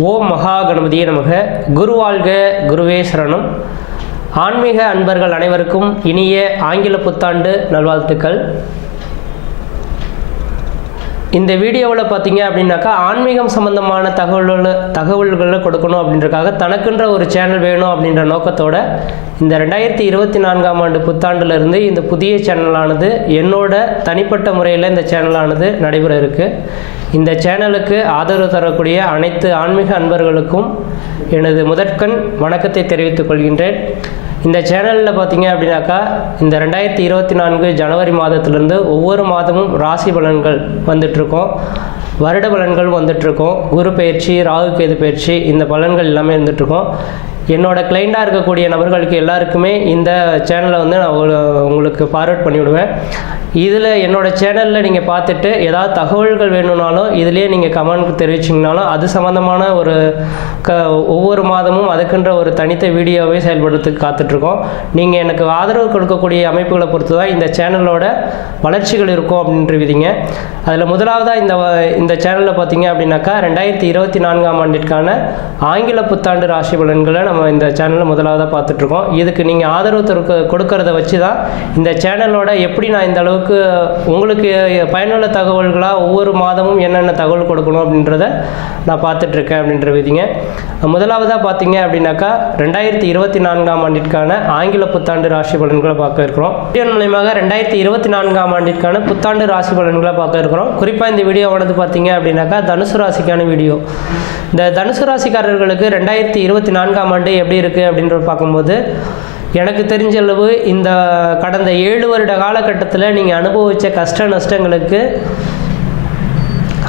ஓம் மகா கணபதியே நமக குருவாழ்க குருவே சரணம். ஆன்மீக அன்பர்கள் அனைவருக்கும் இனிய ஆங்கில புத்தாண்டு நல்வாழ்த்துக்கள். இந்த வீடியோவில் பார்த்தீங்க அப்படின்னாக்கா ஆன்மீகம் சம்பந்தமான தகவல்கள் தகவல்களை கொடுக்கணும் அப்படின்றக்காக தனக்குன்ற ஒரு சேனல் வேணும் அப்படின்ற நோக்கத்தோட இந்த ரெண்டாயிரத்தி இருபத்தி நான்காம் ஆண்டு புத்தாண்டுலேருந்து இந்த புதிய சேனலானது என்னோட தனிப்பட்ட முறையில் இந்த சேனலானது நடைபெற இருக்குது இந்த சேனலுக்கு ஆதரவு தரக்கூடிய அனைத்து ஆன்மீக அன்பர்களுக்கும் எனது முதற்கண் வணக்கத்தை தெரிவித்துக் கொள்கின்றேன். இந்த சேனலில் பார்த்தீங்க அப்படின்னாக்கா இந்த ரெண்டாயிரத்தி இருபத்தி நான்கு ஜனவரி மாதத்திலிருந்து ஒவ்வொரு மாதமும் ராசி பலன்கள் வந்துட்ருக்கோம். வருட பலன்கள் வந்துட்ருக்கோம். குரு பயிற்சி ராகு கேது பயிற்சி இந்த பலன்கள் எல்லாமே இருந்துகிட்ருக்கோம் என்னோட கிளைண்டாக இருக்கக்கூடிய நபர்களுக்கு எல்லாருக்குமே இந்த சேனலை வந்து நான் உங்களுக்கு ஃபார்வர்ட் பண்ணிவிடுவேன். இதில் என்னோடய சேனலில் நீங்கள் பார்த்துட்டு ஏதாவது தகவல்கள் வேணும்னாலும் இதுலேயே நீங்கள் கமெண்ட் தெரிவிச்சிங்கனாலும் அது சம்மந்தமான ஒரு க ஒவ்வொரு மாதமும் அதுக்குன்ற ஒரு தனித்த வீடியோவை செயல்படுறதுக்கு காத்துட்ருக்கோம். நீங்கள் எனக்கு ஆதரவு கொடுக்கக்கூடிய அமைப்புகளை பொறுத்து தான் இந்த சேனலோட வளர்ச்சிகள் இருக்கும் அப்படின்ற விதிங்க. அதில் முதலாவதாக இந்த வ- இந்த சேனலில் பார்த்தீங்க அப்படின்னாக்கா ரெண்டாயிரத்தி இருபத்தி நான்காம் ஆண்டிற்கான ஆங்கில புத்தாண்டு ராசி பலன்களை நம்ம இந்த சேனலில் முதலாவதாக பார்த்துட்ருக்கோம். இதுக்கு நீங்கள் ஆதரவு கொடுக்க கொடுக்கறத வச்சு தான் இந்த சேனலோட எப்படி நான் இந்த அளவுக்கு உங்களுக்கு பயனுள்ள தகவல்களாக ஒவ்வொரு மாதமும் என்னென்ன தகவல் கொடுக்கணும் அப்படின்றத நான் பார்த்துட்ருக்கேன் அப்படின்ற விதிங்க. முதலாவதாக பார்த்தீங்க அப்படின்னாக்கா ரெண்டாயிரத்தி இருபத்தி நான்காம் ஆண்டிற்கான ஆங்கில புத்தாண்டு ராசி பலன்களை பார்க்க இருக்கிறோம். வீடியோ மூலயமாக ரெண்டாயிரத்தி இருபத்தி நான்காம் ஆண்டிற்கான புத்தாண்டு ராசி பலன்களை பார்க்க இருக்கிறோம். குறிப்பாக இந்த வீடியோவானது பார்த்தீங்க அப்படின்னாக்கா தனுசு ராசிக்கான வீடியோ இந்த தனுசு ராசிக்காரர்களுக்கு ரெண்டாயிரத்தி இருபத்தி நான்காம் ஆண்டு எப்படி இருக்குது அப்படின்றத பார்க்கும்போது எனக்கு தெரிஞ்ச அளவு இந்த கடந்த ஏழு வருட காலகட்டத்தில் நீங்கள் அனுபவித்த கஷ்ட நஷ்டங்களுக்கு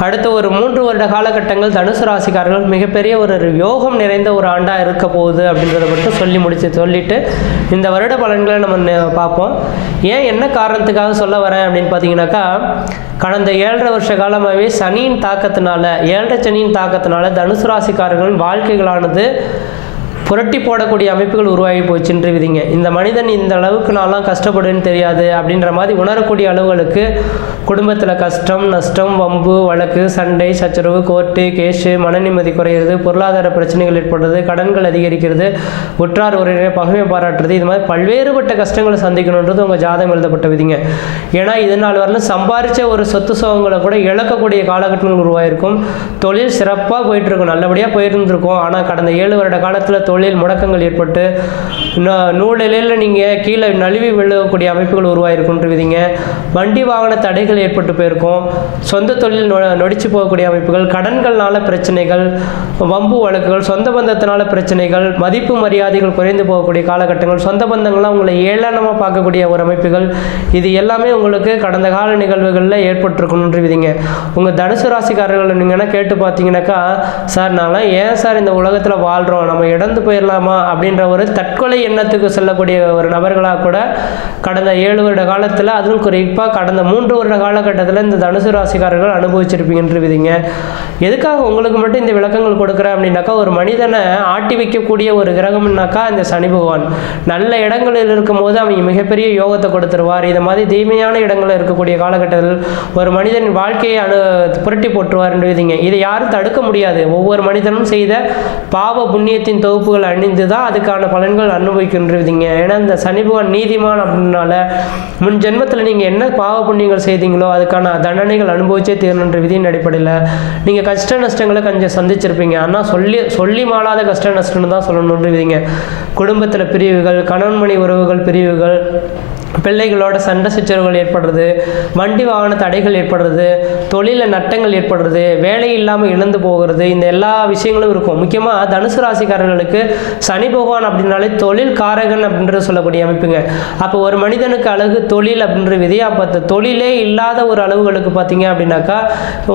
அடுத்த ஒரு மூன்று வருட காலகட்டங்கள் தனுசு ராசிக்காரர்கள் மிகப்பெரிய ஒரு யோகம் நிறைந்த ஒரு ஆண்டாக இருக்க போகுது அப்படின்றத மட்டும் சொல்லி முடிச்சு சொல்லிட்டு இந்த வருட பலன்களை நம்ம பார்ப்போம். ஏன் என்ன காரணத்துக்காக சொல்ல வரேன் அப்படின்னு பார்த்தீங்கன்னாக்கா கடந்த ஏழரை வருஷ காலமாகவே சனியின் தாக்கத்தினால ஏழரை சனியின் தாக்கத்தினால தனுசு ராசிக்காரர்களின் வாழ்க்கைகளானது புரட்டி போடக்கூடிய அமைப்புகள் உருவாகி போச்சுன்று விதிங்க. இந்த மனிதன் இந்த அளவுக்கு நான்லாம் கஷ்டப்படுன்னு தெரியாது அப்படின்ற மாதிரி உணரக்கூடிய அளவுகளுக்கு குடும்பத்தில் கஷ்டம் நஷ்டம் வம்பு வழக்கு சண்டை சச்சரவு கோர்ட்டு கேஷு மன நிம்மதி குறையிறது பொருளாதார பிரச்சனைகள் ஏற்படுறது கடன்கள் அதிகரிக்கிறது உற்றார் உறவினரை பகமை பாராட்டுறது இது மாதிரி பல்வேறுபட்ட கஷ்டங்களை சந்திக்கணுன்றது உங்கள் ஜாதகம் எழுதப்பட்ட விதிங்க. ஏன்னா இதனால் வரல வரலும் ஒரு சொத்து சோகங்களை கூட இழக்கக்கூடிய காலகட்டங்கள் உருவாயிருக்கும். தொழில் சிறப்பாக போயிட்டுருக்கும் நல்லபடியாக போயிருந்துருக்கும். ஆனால் கடந்த ஏழு வருட காலத்தில் தொழில் முடக்கங்கள் ஏற்பட்டு ந- நூலிலையில் நீங்கள் கீழே நழுவி விழக்கூடிய அமைப்புகள் உருவாயிருக்குன்ற விதிங்க. வண்டி வாகன தடைகள் ஏற்பட்டு போயிருக்கும். சொந்த தொழில் நொ நொடிச்சு போகக்கூடிய அமைப்புகள் கடன்கள்னால பிரச்சனைகள் வம்பு வழக்குகள் சொந்த பந்தத்தினால பிரச்சனைகள் மதிப்பு மரியாதைகள் குறைந்து போகக்கூடிய காலகட்டங்கள் சொந்த பந்தங்கள்லாம் உங்களை ஏளனமாக பார்க்கக்கூடிய ஒரு அமைப்புகள். இது எல்லாமே உங்களுக்கு கடந்த கால நிகழ்வுகளில் ஏற்பட்டிருக்கணுன்ற விதிங்க. உங்கள் தனுசு ராசிக்காரர்கள் நீங்கன்னா கேட்டு பார்த்தீங்கன்னாக்கா சார் நான்லாம் ஏன் சார் இந்த உலகத்தில் வாழ்கிறோம் நம்ம இழந்து போயிடலாமா அப்படின்ற ஒரு தற்கொலை எண்ணத்துக்கு செல்லக்கூடிய ஒரு நபர்களாக கூட கடந்த ஏழு வருட காலத்தில் அதுவும் குறிப்பாக கடந்த மூன்று வருட காலகட்டத்தில் இந்த தனுசு ராசிக்காரர்கள் அனுபவிச்சிருப்பீங்கன்ற விதிங்க எதுக்காக உங்களுக்கு மட்டும் இந்த விளக்கங்கள் கொடுக்குறேன் அப்படின்னாக்கா ஒரு மனிதனை ஆட்டி வைக்கக்கூடிய ஒரு கிரகம்னாக்கா இந்த சனி பகவான். நல்ல இடங்களில் இருக்கும்போது அவங்க மிகப்பெரிய யோகத்தை கொடுத்துருவார். இதை மாதிரி தீமையான இடங்களில் இருக்கக்கூடிய காலகட்டத்தில் ஒரு மனிதன் வாழ்க்கையை அனு புரட்டி போட்டுருவார்ன்ற விதிங்க இதை யாரும் தடுக்க முடியாது. ஒவ்வொரு மனிதனும் செய்த பாவ புண்ணியத்தின் தொகுப்பு உடுப்புகள் அணிந்து தான் அதுக்கான பலன்கள் அனுபவிக்கின்றதுங்க ஏன்னா இந்த சனி பகவான் நீதிமான் அப்படின்னால முன் ஜென்மத்தில் நீங்கள் என்ன பாவ புண்ணியங்கள் செய்தீங்களோ அதுக்கான தண்டனைகள் அனுபவிச்சே தீரணுன்ற விதியின் அடிப்படையில் நீங்கள் கஷ்ட நஷ்டங்களை கொஞ்சம் சந்திச்சிருப்பீங்க. ஆனால் சொல்லி சொல்லி மாளாத கஷ்ட நஷ்டம்னு தான் சொல்லணுன்ற விதிங்க. குடும்பத்தில் பிரிவுகள் கணவன் மணி உறவுகள் பிரிவுகள் பிள்ளைகளோட சண்டை சச்சரவுகள் ஏற்படுறது வண்டி வாகன தடைகள் ஏற்படுறது தொழிலில் நட்டங்கள் ஏற்படுறது வேலை இல்லாமல் இழந்து போகிறது இந்த எல்லா விஷயங்களும் இருக்கும். முக்கியமாக தனுசு ராசிக்காரர்களுக்கு சனி பகவான் அப்படின்னாலே தொழில் காரகன் அப்படின்றது சொல்லக்கூடிய அமைப்புங்க. அப்போ ஒரு மனிதனுக்கு அழகு தொழில் அப்படின்ற விதியா பார்த்து தொழிலே இல்லாத ஒரு அளவுகளுக்கு பார்த்தீங்க அப்படின்னாக்கா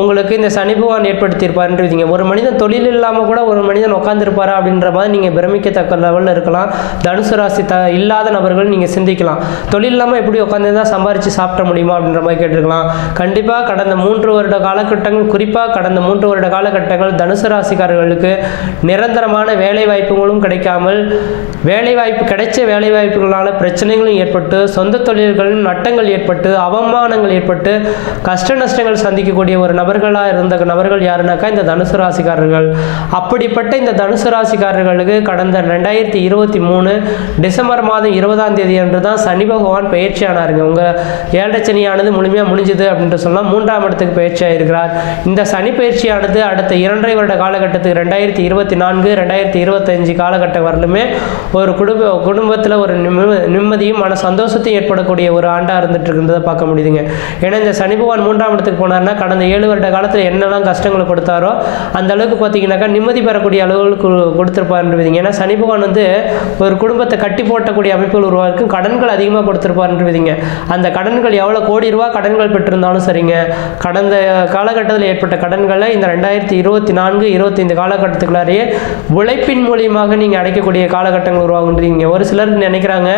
உங்களுக்கு இந்த சனி பகவான் ஏற்படுத்தியிருப்பாருன்றீங்க. ஒரு மனிதன் தொழில் இல்லாமல் கூட ஒரு மனிதன் உட்காந்துருப்பாரா அப்படின்ற மாதிரி நீங்கள் பிரமிக்கத்தக்க லெவலில் இருக்கலாம். தனுசு ராசி த இல்லாத நபர்கள் நீங்கள் சிந்திக்கலாம். தொழில் இல்லாமல் எப்படி உட்காந்து தான் சம்பாரித்து சாப்பிட முடியுமா அப்படின்ற மாதிரி கேட்டிருக்கலாம். கண்டிப்பாக கடந்த மூன்று வருட காலகட்டங்கள் குறிப்பாக கடந்த மூன்று வருட காலகட்டங்கள் தனுசு ராசிக்காரர்களுக்கு நிரந்தரமான வேலை வாய்ப்பு வாய்ப்புகளும் கிடைக்காமல் வேலைவாய்ப்பு கிடைச்ச வேலைவாய்ப்புகளால் பிரச்சனைகளும் ஏற்பட்டு சொந்த தொழில்களில் நட்டங்கள் ஏற்பட்டு அவமானங்கள் ஏற்பட்டு கஷ்ட நஷ்டங்கள் சந்திக்கக்கூடிய ஒரு நபர்களாக இருந்த நபர்கள் யாருனாக்கா இந்த தனுசு ராசிக்காரர்கள். அப்படிப்பட்ட இந்த தனுசு ராசிக்காரர்களுக்கு கடந்த ரெண்டாயிரத்தி இருபத்தி மூணு டிசம்பர் மாதம் இருபதாம் தேதி அன்று தான் சனி பகவான் பயிற்சி ஆனாருங்க. உங்கள் ஏழரை சனியானது முழுமையாக முடிஞ்சுது அப்படின்ட்டு சொல்லலாம் மூன்றாம் இடத்துக்கு பயிற்சி ஆயிருக்கிறார். இந்த சனி பயிற்சியானது அடுத்த இரண்டரை வருட காலகட்டத்துக்கு ரெண்டாயிரத்தி இருபத்தி நான்கு ரெண்டாயிரத்தி இருபத்தஞ்சு காலகட்டம் வரலுமே ஒரு குடும்ப குடும்பத்தில் ஒரு நிம்மதியும் மன சந்தோஷத்தையும் ஏற்படக்கூடிய ஒரு ஆண்டாக இருந்துட்டு இருக்கின்றதை பார்க்க முடியுதுங்க. ஏன்னா இந்த சனி பகவான் மூன்றாம் இடத்துக்கு போனார்னா கடந்த ஏழு வருட காலத்தில் என்னெல்லாம் கஷ்டங்களை கொடுத்தாரோ அந்த அளவுக்கு பார்த்தீங்கன்னாக்கா நிம்மதி பெறக்கூடிய அளவுகளுக்கு கொடுத்துருப்பாருன்றீங்க ஏன்னா சனி பகவான் வந்து ஒரு குடும்பத்தை கட்டி போட்டக்கூடிய அமைப்புகள் உருவாக்கும் கடன்கள் அதிகமாக கொடுத்துருப்பாருன்றதுங்க அந்த கடன்கள் எவ்வளோ கோடி ரூபா கடன்கள் பெற்றிருந்தாலும் சரிங்க. கடந்த காலகட்டத்தில் ஏற்பட்ட கடன்களை இந்த ரெண்டாயிரத்தி இருபத்தி நான்கு இருபத்தைந்து காலகட்டத்துக்குள்ளாரையே உழைப்பின் மூலியமாக நீங்கள் அடைக்கக்கூடிய காலகட்டங்கள் உருவாகுன்றீங்க. ஒரு சிலர் நினைக்கிறாங்க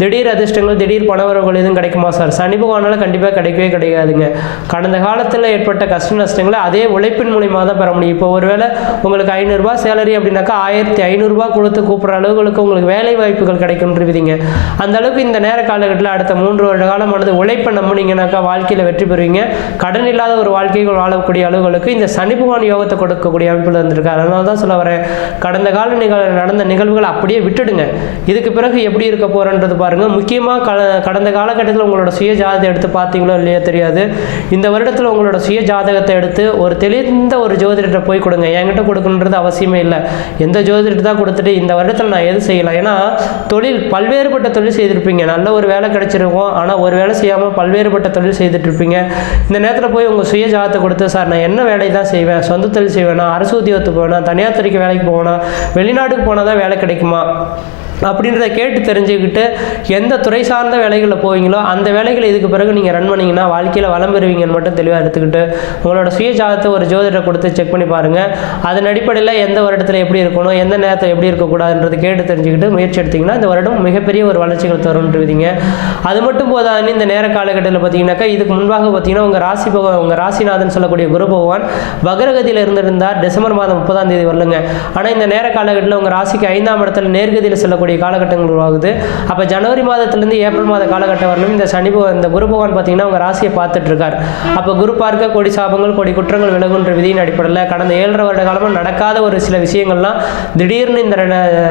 திடீர் அதிர்ஷ்டங்கள் திடீர் பணவரவுகள் எதுவும் கிடைக்குமா சார்? சனி பகவானால் கண்டிப்பாக கிடைக்கவே கிடைக்காதுங்க. கடந்த காலத்தில் ஏற்பட்ட கஷ்ட நஷ்டங்களை அதே உழைப்பின் மூலியமாக தான் பெற முடியும். இப்போ ஒருவேளை உங்களுக்கு ஐநூறுரூவா சேலரி அப்படின்னாக்கா ஆயிரத்தி ஐநூறுரூவா கொடுத்து கூப்பிட்ற அளவுகளுக்கு உங்களுக்கு வேலை வாய்ப்புகள் கிடைக்கும்ன்றீங்க அந்த அளவுக்கு இந்த நேர காலகட்டத்தில் அடுத்த மூன்று வருட காலமானது உழைப்பை நம்பினீங்கன்னாக்கா வாழ்க்கையில் வெற்றி பெறுவீங்க. கடன் இல்லாத ஒரு வாழ்க்கைகள் வாழக்கூடிய அளவுகளுக்கு இந்த சனி பகவான் யோகத்தை கொடுக்கக்கூடிய அமைப்பில் வந்திருக்கு அதனால தான் சொல்ல வரேன். கடந்த கால நிகழ் நடந்த நிகழ்வுகளை அப்படியே விட்டுடுங்க. இதுக்கு பிறகு எப்படி இருக்க போறன்றது பாருங்க. முக்கியமாக க கடந்த காலகட்டத்தில் உங்களோட சுய ஜாதகத்தை எடுத்து பார்த்தீங்களோ இல்லையோ தெரியாது. இந்த வருடத்தில் உங்களோட சுய ஜாதகத்தை எடுத்து ஒரு தெளிந்த ஒரு ஜோதிடத்தை போய் கொடுங்க. என்கிட்ட கொடுக்கணுன்றது அவசியமே இல்லை. எந்த ஜோதிடத்தை தான் கொடுத்துட்டு இந்த வருடத்தில் நான் எது செய்யலாம் ஏன்னா தொழில் பல்வேறுபட்ட தொழில் செய்திருப்பீங்க. நல்ல ஒரு வேலை கிடைச்சிருக்கும். ஆனால் ஒரு வேலை செய்யாமல் பல்வேறுபட்ட தொழில் செய்துட்டு இருப்பீங்க இந்த நேரத்தில் போய் உங்கள் சுய ஜாதகத்தை கொடுத்து சார் நான் என்ன வேலை தான் செய்வேன்? சொந்த தொழில் செய்வேனா? அரசு உத்தியோகத்துக்கு போவேனா? தனியார் துறைக்கு வேலைக்கு போவேனா? வெளிநாட்டுக்கு போனால் தான் வேலை கிடைக்குமா? அப்படின்றத கேட்டு தெரிஞ்சுக்கிட்டு எந்த துறை சார்ந்த வேலைகளில் போவீங்களோ அந்த வேலைகளை இதுக்கு பிறகு நீங்கள் ரன் பண்ணிங்கன்னா வாழ்க்கையில் வளம் பெறுவீங்கன்னு மட்டும் தெளிவாக எடுத்துக்கிட்டு உங்களோட சுயஜாதத்தை ஒரு ஜோதிடரை கொடுத்து செக் பண்ணி பாருங்கள் அதன் அடிப்படையில் எந்த வருடத்தில் எப்படி இருக்கணும் எந்த நேரத்தில் எப்படி இருக்கக்கூடாதுன்றது கேட்டு தெரிஞ்சுக்கிட்டு முயற்சி எடுத்தீங்கன்னா இந்த வருடம் மிகப்பெரிய ஒரு வளர்ச்சிகள் தரும்ன்றீங்க அது மட்டும் போதாதுன்னு இந்த நேர காலகட்டத்தில் பார்த்தீங்கன்னாக்கா இதுக்கு முன்பாக பார்த்தீங்கன்னா உங்கள் ராசி பகவான் உங்கள் ராசிநாதன் சொல்லக்கூடிய குரு பகவான் வக்ரகதியில் இருந்திருந்தார் டிசம்பர் மாதம் முப்பதாம் தேதி வரலுங்க. ஆனால் இந்த நேர காலகட்டத்தில் உங்கள் ராசிக்கு ஐந்தாம் இடத்துல நேர்கதியில் செல்லக்கூடிய காலகட்டங்கள் உருவாகுது. அப்போ ஜனவரி மாதத்துலேருந்து ஏப்ரல் மாத காலகட்டம் வரலும் இந்த சனி இந்த குரு பகவான் பார்த்தீங்கன்னா உங்கள் ராசியை பார்த்துட்டு இருக்கார் அப்போ குரு பார்க்க கோடி சாபங்கள் கொடி குற்றங்கள் விலகுன்ற விதியின் அடிப்படையில் கடந்த ஏழரை வருட காலமாக நடக்காத ஒரு சில விஷயங்கள்லாம் திடீர்னு இந்த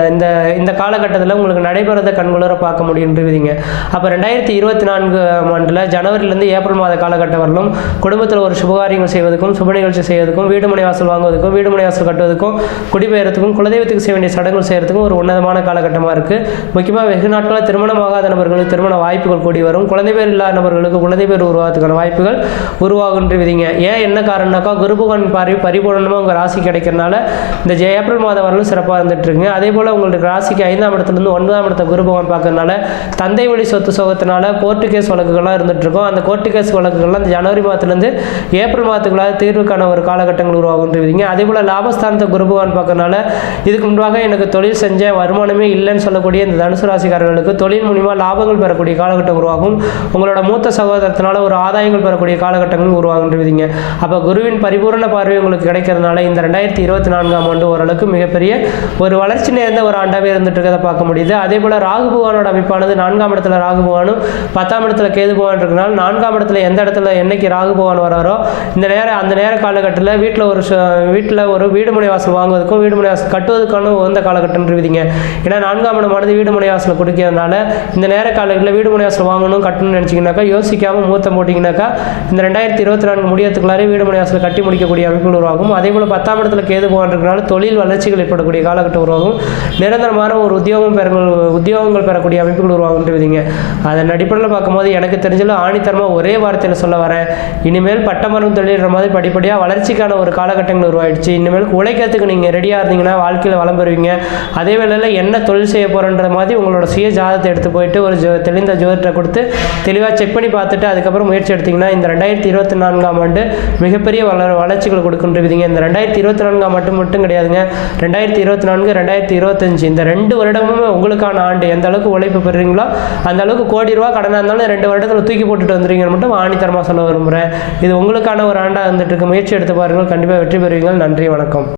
இந்த இந்த காலகட்டத்தில் உங்களுக்கு நடைபெறத கண்குளர பார்க்க முடியுன்றீங்க அப்போ ரெண்டாயிரத்தி இருபத்தி நான்கு ஆண்டில் ஜனவரிலேருந்து ஏப்ரல் மாத காலகட்டம் வரலும் குடும்பத்தில் ஒரு சுபகாரியங்கள் செய்வதற்கும் சுப நிகழ்ச்சி செய்வதற்கும் வீடு மனை வாசல் வாங்குவதற்கும் வீடு மனை வாசல் கட்டுவதற்கும் குடிபெயர்த்துக்கும் குலதெய்வத்துக்கு செய்ய வேண்டிய சடங்குகள் செய்யறதுக்கும் ஒரு உன்னதமான காலகட்டமாக இருக்குது முக்கியமாக வெகு நாட்களாக திருமணமாகாத நபர்களுக்கு திருமண வாய்ப்புகள் கூடி வரும். குழந்தை பேர் இல்லாத நபர்களுக்கு குழந்தை பேர் உருவாகிறதுக்கான வாய்ப்புகள் உருவாகுன்ற விதிங்க ஏன் என்ன காரணம்னாக்கா குருபகவான் பார்வை பரிபூர்ணமாக உங்கள் ராசி கிடைக்கிறனால இந்த ஜெ- ஏப்ரல் மாதம் வரலும் சிறப்பாக இருந்துட்டு இருக்குங்க அதே போல் உங்களுக்கு ராசிக்கு ஐந்தாம் இடத்துலேருந்து ஒன்பதாம் இடத்த குரு பகவான் பார்க்கறதுனால தந்தை வழி சொத்து சோகத்தினால கோர்ட்டு கேஸ் வழக்குகள்லாம் இருந்துட்டு அந்த கோர்ட்டு கேஸ் வழக்குகள்லாம் இந்த ஜனவரி மாதத்துலேருந்து ஏப்ரல் மாதத்துக்குள்ளாக தீர்வுக்கான ஒரு காலகட்டங்கள் உருவாகுன்றீங்க அதே போல் லாபஸ்தானத்தை குரு பகவான் பார்க்கறதுனால இதுக்கு முன்பாக எனக்கு தொழில் செஞ்ச வருமானமே இல்லை இல்லைன்னு சொல்லக்கூடிய இந்த தனுசு ராசிக்காரர்களுக்கு தொழில் மூலிமா லாபங்கள் பெறக்கூடிய காலகட்டம் உருவாகும். உங்களோட மூத்த சகோதரத்தினால ஒரு ஆதாயங்கள் பெறக்கூடிய காலகட்டங்கள் உருவாகுன்றீங்க. அப்போ குருவின் பரிபூரண பார்வை உங்களுக்கு கிடைக்கிறதுனால இந்த ரெண்டாயிரத்தி இருபத்தி நான்காம் ஆண்டு ஓரளவுக்கு மிகப்பெரிய ஒரு வளர்ச்சி நேர்ந்த ஒரு ஆண்டாகவே இருந்துட்டு இருக்கிறத பார்க்க முடியுது. அதே போல் ராகு பகவானோட அமைப்பானது நான்காம் இடத்துல ராகு பகவானும் பத்தாம் இடத்துல கேது பகவான் இருக்கனால நான்காம் இடத்துல எந்த இடத்துல என்னைக்கு ராகு பகவான் வராரோ இந்த நேரம் அந்த நேர காலகட்டத்தில் வீட்டில் ஒரு வீட்டில் ஒரு வீடு மனை வாசல் வாங்குவதற்கும் வீடு வாசல் கட்டுவதற்கான உகந்த காலகட்டம் இருக்குதுங்க ஏன்னா நான்காம் இடமானது வீடு மனை கொடுக்கிறதுனால இந்த நேர காலங்களில் வீடு மனை வாசல் வாங்கணும் கட்டணும்னு நினச்சிங்கனாக்கா யோசிக்காமல் மூத்தம் போட்டிங்கனாக்கா இந்த ரெண்டாயிரத்தி இருபத்தி நான்கு முடியத்துக்குள்ளாரே வீடு மனை கட்டி முடிக்கக்கூடிய அமைப்புகள் உருவாகும். அதே போல் பத்தாம் இடத்துல கேது போகிறதுனால தொழில் வளர்ச்சிகள் ஏற்படக்கூடிய காலகட்டம் உருவாகும். நிரந்தரமான ஒரு உத்தியோகம் பெற உத்தியோகங்கள் பெறக்கூடிய அமைப்புகள் உருவாகுன்றீங்க அதன் அடிப்படையில் பார்க்கும்போது எனக்கு தெரிஞ்சல ஆணித்தரமாக ஒரே வார்த்தையில் சொல்ல வரேன். இனிமேல் பட்டமரம் தொழில்ற மாதிரி படிப்படியாக வளர்ச்சிக்கான ஒரு காலகட்டங்கள் உருவாயிடுச்சு. இனிமேல் உழைக்கிறதுக்கு நீங்கள் ரெடியாக இருந்தீங்கன்னா வாழ்க்கையில் வளம் பெறுவீங்க. அதே வேளையில் என்ன தொழில் செய்ய போகிறன்ற மாதிரி உங்களோட சுய ஜாதத்தை எடுத்து போயிட்டு ஒரு ஜோ தெளிந்த ஜோதிடரை கொடுத்து தெளிவாக செக் பண்ணி பார்த்துட்டு அதுக்கப்புறம் முயற்சி எடுத்தீங்கன்னா இந்த ரெண்டாயிரத்தி இருபத்தி நான்காம் ஆண்டு மிகப்பெரிய வளர் வளர்ச்சிகள் கொடுக்கின்றீங்க இந்த ரெண்டாயிரத்தி இருபத்தி நான்காம் மட்டும் மட்டும் கிடையாதுங்க. ரெண்டாயிரத்தி இருபத்தி நான்கு ரெண்டாயிரத்தி இருபத்தஞ்சு இந்த ரெண்டு வருடமுமே உங்களுக்கான ஆண்டு. எந்த அளவுக்கு உழைப்பு பெறுறீங்களோ அந்த அளவுக்கு கோடி ரூபா கடனாக இருந்தாலும் ரெண்டு வருடத்தில் தூக்கி போட்டுட்டு வந்துருங்கன்னு மட்டும் ஆணித்தரமாக சொல்ல விரும்புகிறேன் இது உங்களுக்கான ஒரு ஆண்டாக இருந்துட்டு இருக்க. முயற்சி எடுத்து பாருங்கள். கண்டிப்பாக வெற்றி பெறுவீங்கள். நன்றி வணக்கம்.